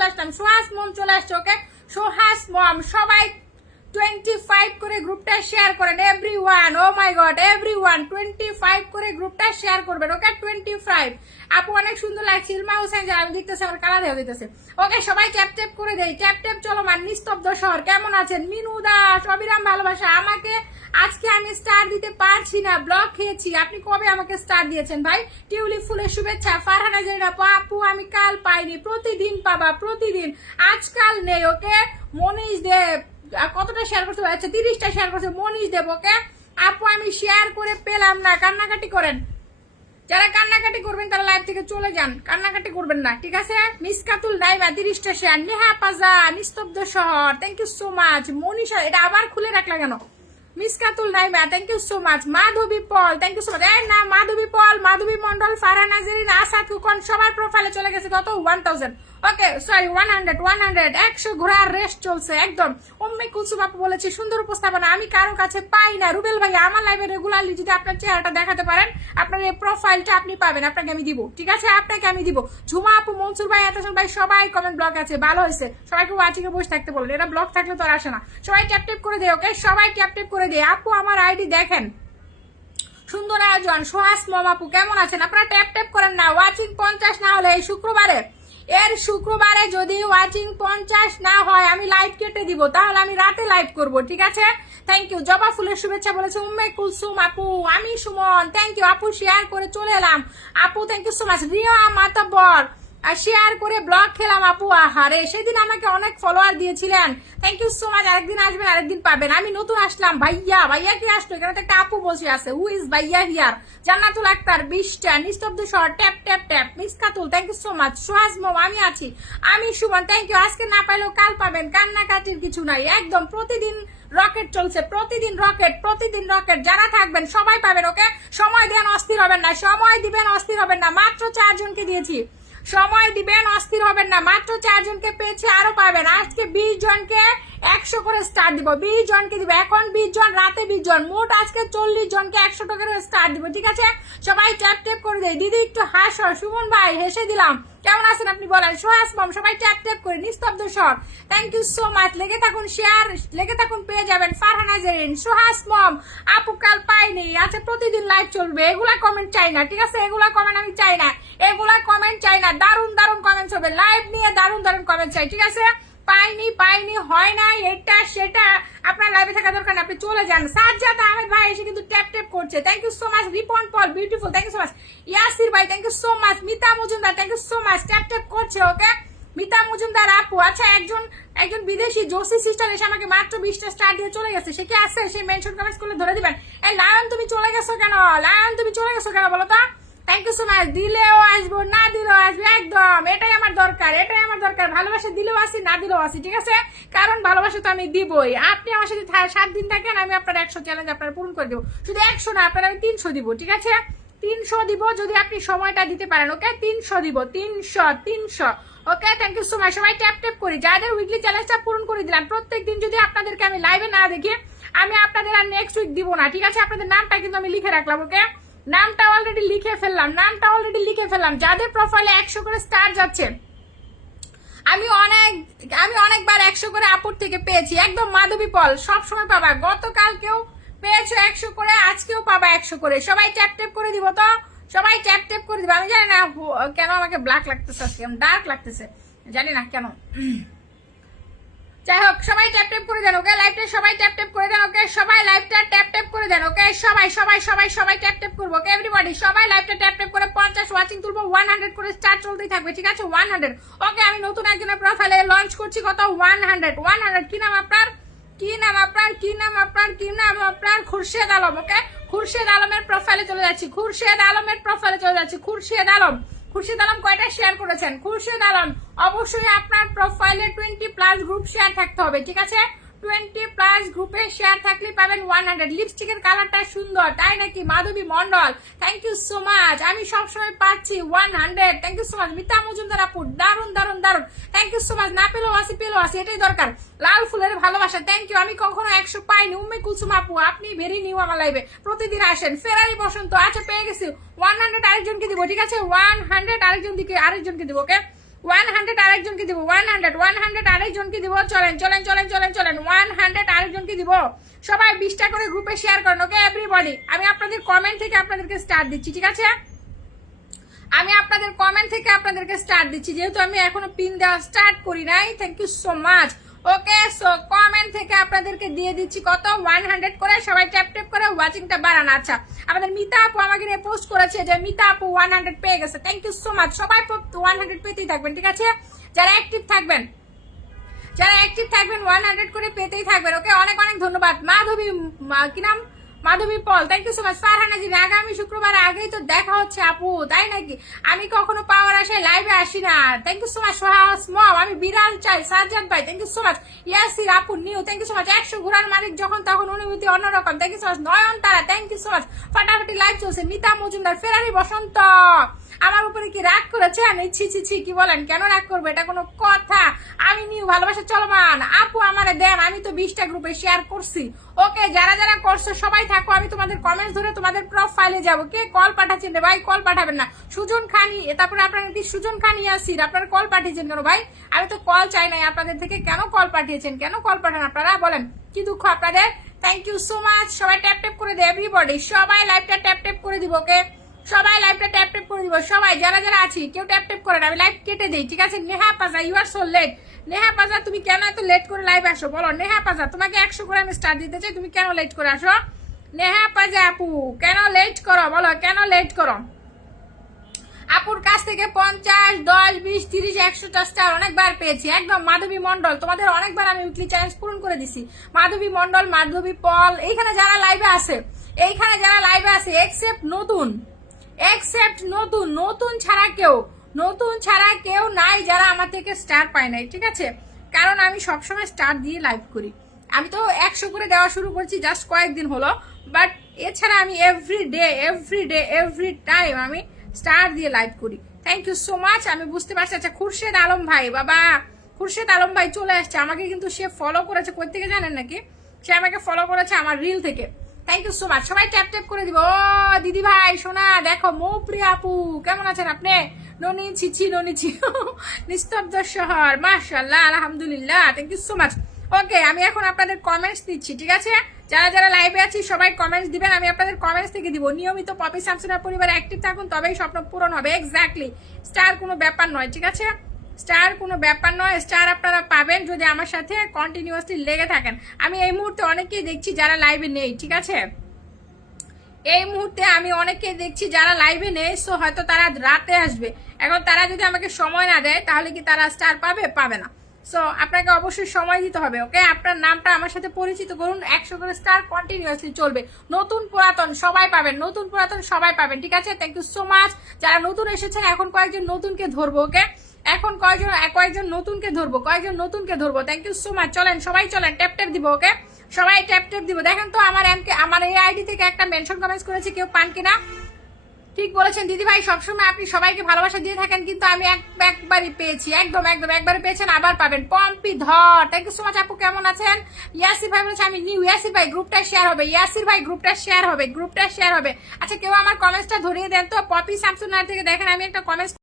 চলে আসলাম, সোহাস মম চলে আসছে। ওকে সোহাস মম সবাই 25 করে গ্রুপটা শেয়ার করেন এভরিওয়ান। ও মাই গড এভরিওয়ান 25 করে গ্রুপটা শেয়ার করবেন। ওকে 25। আপু অনেক সুন্দর লাগছে। ইলমা হোসেন যা আমি দেখতেছি আমার কালা দেওয়া দিতেছে। ওকে সবাই ট্যাপ ট্যাপ করে দেই, ট্যাপ ট্যাপ চলো মান। নিস্তব্ধ শহর কেমন আছেন? মিনু দাস অবিরাম ভালোবাসা। আমাকে আজকে আমি স্টার দিতে পারছি না, ব্লক খেয়েছি। আপনি কবে আমাকে স্টার দিয়েছেন ভাই? টিউলিপ ফুলের শুভেচ্ছা। ফারহানা জেরিনা আপু আমি কাল পাইনি, প্রতিদিন পাবা প্রতিদিন, আজকাল নেই। ওকে মনীষ দেব কতটা শেয়ার করতে? আচ্ছা 30টা শেয়ার করছে মনীষ দেব। ওকে আপু আমি শেয়ার করে পেলাম না, কান্নাকাটি করেন। যারা কান্নাকাটি করবেন তারা লাইভ থেকে চলে যান, কান্নাকাটি করবেন না, ঠিক আছে? মিসকাতুল নাইমা 30টা শেয়ার। নেহা পাজা নিস্তব্ধ শহর thank you so much. Manisha এটা আবার খুলে রাখলা কেন? Miskatul Naima thank you so much. Madhabi Paul thank you so much. না মাধবী পল, মাধবী মন্ডল, ফারহানা জেরিন, আসাদ কুকন সবার প্রোফাইলে চলে গেছে কত 1000। ওকে সরি 100 100 ঘোরার রেস্ট চলছে একদম। উম্মে কুলসুম আপু বলেছে সুন্দর উপস্থাপনা, আমি কারো কাছে পাই না। রুবেল ভাই আমার লাইভে রেগুলারলি যদি আপনার চেহারাটা দেখাতে পারেন, আপনার এই প্রোফাইলটা আপনি পাবেন, আপনাকে আমি দিব, ঠিক আছে? আপনাকে আমি দিব। ঝুমা আপু, মনসুর ভাই, এতজন ভাই সবাই কমেন্ট ব্লক আছে, ভালো হয়েছে। সবাইকে ওয়াচিং এ বসে থাকতে বলেন, এটা ব্লক থাকলে তো আর আসে না। সবাই ট্যাপ ট্যাপ করে দেয়। ওকে সবাই ট্যাপ ট্যাপ করে দেয়। আপু আমার আইডি দেখেন, সুন্দর আয়োজন। সোহাস মম আপু কেমন আছেন? আপনারা ট্যাপ ট্যাপ করেন না। ওয়াচিং 50 না হলে এই শুক্রবারে যদি ওয়াচিং 50 না হয় আমি লাইভ কেটে দিব, তাহলে আমি রাতে লাইভ করব, ঠিক আছে? Thank you. জবা ফুলের শুভেচ্ছা বলেছে উম্মে কুলসুম আপু। আমি সুমন থ্যাংক ইউ আপু, শেয়ার করে চলে এলাম আপু, thank you so much. Riya Matabbar share করে ব্লগ খেলাম আপু। আহারে সেদিন আমাকে অনেক ফলোয়ার দিয়েছিলেন, থ্যাংক ইউ সো মাচ। আরেকদিন আসবেন, আরেকদিন পাবেন। আমি নতুন আসলাম। ভাইয়া কি আসলো? এখানে তো একটা আপু বসে আছে। হু ইজ ভাইয়া হিয়ার? জান্নাতুল আক্তার 20টা। নিস্তব্ধ শহর tap tap tap. Miskatul thank you so much. Sohaj মম আমি আছি। আমি সুমন থ্যাংক ইউ। আজকে না পাইলেও কাল পাবেন, কান্নাকাটির কিছু নাই একদম। প্রতিদিন রকেট চলছে, প্রতিদিন রকেট, প্রতিদিন রকেট। যারা থাকবেন সবাই পাবেন। ওকে সময় দেন, অস্থির হবেন না। সময় দিবেন, অস্থির হবেন না। মাত্র 4 জনকে দিয়েছি, সময় দিবেন, অস্থির হবেন না। মাত্র 4 জনকে পেয়েছি, আরো পাবেন। আজকে 20 জনকে 100 করে স্টার দিব, 20 জনকে দিব। এখন 20 জন, রাতে 20 জন, মোট আজকে 40 জনকে 100 টাকা করে স্টার দিব, ঠিক আছে? সবাই ট্যাপ ট্যাপ করে দেয়। দিদি একটু হাসো। সুমন ভাই হেসে দিলাম। কেমন আছেন আপনি বলেন? সোহাস মম সবাই ট্যাপ ট্যাপ করে। নিস্তব্ধ শহর থ্যাংক ইউ সো মাচ। লেগে থাকুন, শেয়ার লেগে থাকুন, পেয়ে যাবেন। ফারহানা জেরিন, সোহাস মম আপু কাল পাইনি। আচ্ছা প্রতিদিন লাইভ চলবে, এগুলা কমেন্ট চাই না, ঠিক আছে? এগুলা কমেন্ট আমি চাই না, এগুলা কমেন্ট চাই না। দারুন দারুন কমেন্টস হবে, লাইভ নিয়ে দারুন দারুন কমেন্ট চাই, ঠিক আছে? পাইনি হয় নাই এটা সেটা আপনার লাইভে থাকা দরকার না, আপনি চলে যান। সাজ্জাদ আহমেদ ভাই এসে কিন্তু ট্যাপ ট্যাপ করছে, thank you so much. Ripon Paul beautiful thank you so much. Yasir ভাই thank you so much. Mita Majumdar thank you so much, tap tap করছে। ওকে মিতা মজুমদার আপু। আচ্ছা একজন বিদেশি জোসি সিস্টার এসে আমাকে মাত্র 20টা স্টার দিয়ে চলে গেছে। সে কি আছে? সে মেনশন কমেন্টস করলে ধরে দিবেন। এই লায়ন তুমি চলে গেছো কেন? লায়ন তুমি চলে গেছো কেন বলো তো? Thank you so much. দিলেও আসবো, না দিলেও আসবো, একদম এটাই আমার দরকার, এটাই আমার দরকার। ভালোবাসা দিলেও আসি, না দিলেও আসি, ঠিক আছে? কারণ ভালোবাসা তো আমি দিবই। আপনি আমার সাথে 7 দিন থাকেন, আমি আপনার 100 চ্যালেঞ্জ আপনার পূরণ করে দেবো। শুধু 100 না, আপনার আমি 300 দিব, ঠিক আছে? 300 দিব যদি আপনি সময়টা দিতে পারেন। ওকে 300 দিব, 300। Okay thank you so much. সবাই ট্যাপ ট্যাপ করি। যাদের উইকলি চ্যালেঞ্জটা পূরণ করে দিলাম, প্রত্যেকদিন যদি আপনাদেরকে আমি লাইভে না দেখি, আমি আপনাদের আর নেক্সট উইক দিব না, ঠিক আছে? আপনাদের নামটা কিন্তু আমি লিখে রাখলাম। ওকে নামটা অলরেডি লিখে ফেললাম। যাদের প্রোফাইলে 100 করে স্টার যাচ্ছে, আমি অনেকবার 100 করে আপুর থেকে পেয়েছি। একদম মাধবী পল সবসময় পাবা। গতকালকেও পেয়েছো 100 করে, আজকেও পাবা 100 করে। সবাই ট্যাপ ট্যাপ করে দিব তো, সবাই ট্যাপ ট্যাপ করে দিব। আমি জানি না কেন আমাকে ব্ল্যাক লাগতেছে, আজকে ডার্ক লাগতেছে, জানি না কেন। যাই হোক সবাই ট্যাপ ট্যাপ করে দেন। ওকে লাইভটা সবাই ট্যাপ ট্যাপ করে দেন। ওকে সবাই লাইভটা ট্যাপ ট্যাপ করে দেন। ওকে সবাই ট্যাপ ট্যাপ করবো। ওকে এভরিবডি সবাই লাইভটা ট্যাপ ট্যাপ করে 50 ওয়াচিং তুলবো, 100 করে স্টার চলতেই থাকবে, ঠিক আছে? 100। ওকে আমি নতুন একজনের প্রোফাইলে লঞ্চ করছি কত 100। কি নাম আপনার? খুরশেদ আলম। ওকে খুরশেদ আলমের প্রোফাইলে চলে যাচ্ছি। খুরশেদ আলম কয়টা শেয়ার করেছেন? খুরশেদ আলম অবশ্যই আপনার প্রোফাইলে 20+ গ্রুপ শেয়ার থাকতে হবে, ঠিক আছে? 20+ গ্রুপে শেয়ার থাকলে পাবেন 100। লিপস্টিকের কালারটা সুন্দর, তাই নাকি? Madhabi Mondal thank you so much. আমি সবসময় পাচ্ছি 100, thank you so much. Mita Majumdar আপু দারুন থ্যাংক ইউ সো মাচ। না পেলেও আসি, এটাই দরকার। লাল ফুলের ভালোবাসা থ্যাংক ইউ। আমি কখনো 100 পাইনি। উম্মে কুলসুম আপু আপনি ভেরি নিউ আমার লাইভে, প্রতিদিন আসেন। ফেরারি বসন্ত আচ্ছা পেয়ে গেছি 100 আরেকজনকে দিব, ঠিক আছে? 100 আরেকজনকে দিব। ওকে 100 আরেকজনকে দিব, 100 আরেকজনকে দিব। চলেন চলেন চলেন চলেন চলেন, 100 আরেকজনকে দিব। সবাই 20টা করে গ্রুপে শেয়ার করেন, ওকে এভরিবডি। আমি আপনাদের কমেন্ট থেকে আপনাদেরকে স্টার্ট দিচ্ছি, ঠিক আছে? আমি আপনাদের কমেন্ট থেকে আপনাদেরকে স্টার্ট দিচ্ছি, যেহেতু আমি এখনো পিন দেওয়া স্টার্ট করি নাই। Thank you so much. Okay, so comment থেকে আপনাদেরকে দিয়ে দিচ্ছি কত, 100 করে। সবাই ট্যাপ ট্যাপ করে ওয়াচিংটা বাড়ান। আচ্ছা, আমাদের মিতা আপু আমাকে নিয়ে পোস্ট করেছে যে মিতা আপু 100 পেয়ে গেছে। Thank you so much. সবাই 100 পেতেই থাকবেন, ঠিক আছে? যারা অ্যাক্টিভ থাকবেন, 100 করে পেতেই থাকবেন, ওকে? অনেক অনেক ধন্যবাদ। মাধবী, কি নাম? মাধবী পল, thank you so much. Farhana ji, আগামী শুক্রবার আগেই তো দেখা হচ্ছে আপু, তাই নাকি? আমি কখনো পাওয়ার আশায় লাইভে আসি না। Thank you so much. আমি বিড়াল চাই, সাজ্জাদ ভাই, thank you so much. Yasir আপু new, thank you so much. 100 ঘোড়ার মালিক যখন তখন অনুভূতি অন্যরকম, thank you so much. Nayan Tara, thank you so much. ফাটাফাটি লাইভ চলছে। মিতা মজুমদার, ফেরারি বসন্ত, আমার উপরে কি রাগ করেছেন? ছি ছি ছি, কি বলেন? কেন রাগ করবো? এটা কোনো কথা? আমি নিউ, ভালোবাসা চলমান। আপু আমারে দেন, আমি তো 20টা গ্রুপে শেয়ার করছি। ওকে, যারা যারা করছো সবাই থাকো, আমি তোমাদের কমেন্টস ধরে তোমাদের প্রোফাইলে যাবো। কে কল পাঠাচ্ছেন রে ভাই? কল পাঠাবেন না। সুজন খানি, তারপরে আপনার কি সুজন খান ইয়াসির, আপনারা কল পাঠিয়েছেন কেন ভাই? আমি তো কল চাই নাই আপনাদের থেকে, কেন কল পাঠিয়েছেন? কেন কল পাঠান আপনারা? বলেন, কি দুঃখ আপনাদের? Thank you so much. সবাই ট্যাপ ট্যাপ করে দেয় এভরিবডি, সবাই লাইভটা ট্যাপ ট্যাপ করে দিব, ওকে? সবাই লাইভটা ট্যাপ ট্যাপ করে দিব। সবাই যারা যারা আছি কেউ ট্যাপ ট্যাপ করে না, আমি লাইভ কেটে দেই, ঠিক আছে? Neha Paja, you are so late. Neha Paja, তুমি কেন এত লেট করে লাইভ আসো? বলো নেহা পাজা, তোমাকে 100 করে আমি স্টার দিতে চাই, তুমি কেন লেট করে আসো? নেহা পাজা আপু, কেন লেট করো? বলো কেন লেট করো? আপুর কাছ থেকে 50, 10, 20, 30, 100টা স্টার অনেকবার পেয়েছি, একদম। মাধবী মন্ডল, তোমাদের অনেকবার আমি উইকলি চ্যালেঞ্জ পূরণ করে দিছি। মাধবী মন্ডল, মাধবী পল, এইখানে যারা লাইভে আছে, এক্সেপ্ট নতুন, নতুন ছাড়া কেউ নাই যারা আমার থেকে স্টার পায় নাই, ঠিক আছে? কারণ আমি সবসময় স্টার দিয়ে লাইভ করি। আমি তো 100 করে দেওয়া শুরু করছি জাস্ট কয়েকদিন হলো, বাট এছাড়া আমি এভরি টাইম আমি স্টার দিয়ে লাইভ করি। Thank you so much. আমি বুঝতে পারছি। আচ্ছা, খুরশেদ আলম ভাই, বাবা খুরশেদ আলম ভাই চলে আসছে। আমাকে কিন্তু সে ফলো করেছে, কই থেকে জানেন নাকি? সে আমাকে ফলো করেছে আমার রিল থেকে। Thank you so much. সবাই ট্যাপ ট্যাপ করে দিব। ও দিদি ভাই সোনা, দেখো মৌপ্রিয়া আপু, কেমন আছেন আপনি? ননি ছিছি নিস্তব্ধ শহর, মাশাআল্লাহ, আলহামদুলিল্লাহ, থ্যাংক ইউ সো মাচ। ওকে, আমি এখন আপনাদের কমেন্টস দিচ্ছি, ঠিক আছে? যারা যারা লাইভে আছি সবাই কমেন্টস দিবেন, আমি আপনাদের কমেন্টস থেকে দিব। নিয়মিত পপি শামসুনার পরিবারে অ্যাক্টিভ থাকুন, তবেই স্বপ্ন পূরণ হবে। এক্স্যাক্টলি, স্টার কোনো ব্যাপার নয়, ঠিক আছে? স্টার কোনো ব্যাপার নয়। স্টার আপনারা পাবেন যদি আমার সাথে কন্টিনিউয়াসলি লেগে থাকেন। আমি এই মুহূর্তে অনেকেই দেখছি যারা লাইভে নেই, ঠিক আছে? এই মুহূর্তে আমি অনেকেই দেখছি যারা লাইভে নেই, সো হয়তো তারা রাতে আসবে। এখন তারা যদি আমাকে সময় না দেয় তাহলে কি তারা স্টার পাবে? পাবে না। সো আপনাকে অবশ্যই সময় দিতে হবে, ওকে? আপনার নামটা আমার সাথে পরিচিত করুন। 100 করে স্টার কন্টিনিউয়াসলি চলবে। নতুন পুরাতন সবাই পাবেন, ঠিক আছে? Thank you so much. যারা নতুন এসেছেন, এখন কয়েকজন নতুনকে ধরবো, ওকে? এখন কয়েকজন নতুনকে ধরবো। Thank you so much. চলেন সবাই, চলেন ট্যাপ ট্যাপ দিব, ওকে? সবাই ট্যাপ ট্যাপ দিব। দেখেন তো আমার এই আইডি থেকে একটা মেনশন কমেন্টস করেছে, কেউ পান কিনা? ঠিক বলেছেন দিদি ভাই, সবসময় আপনি সবাইকে ভালোবাসা দিয়ে থাকেন, কিন্তু আমি একবারই পেয়েছি। একদম একবারই পেয়েছেন, আবার পাবেন। পম্পি ধর, থ্যাংক ইউ সো মাচ আপু, কেমন আছেন? ইয়াসির ভাই বলেছে আমি নিউ। ইয়াসির ভাই গ্রুপটা শেয়ার হবে। আচ্ছা, কেউ আমার কমেন্টসটা ধরিয়ে দেন তো। পপি শামসুনার থেকে দেখেন, আমি একটা কমেন্টস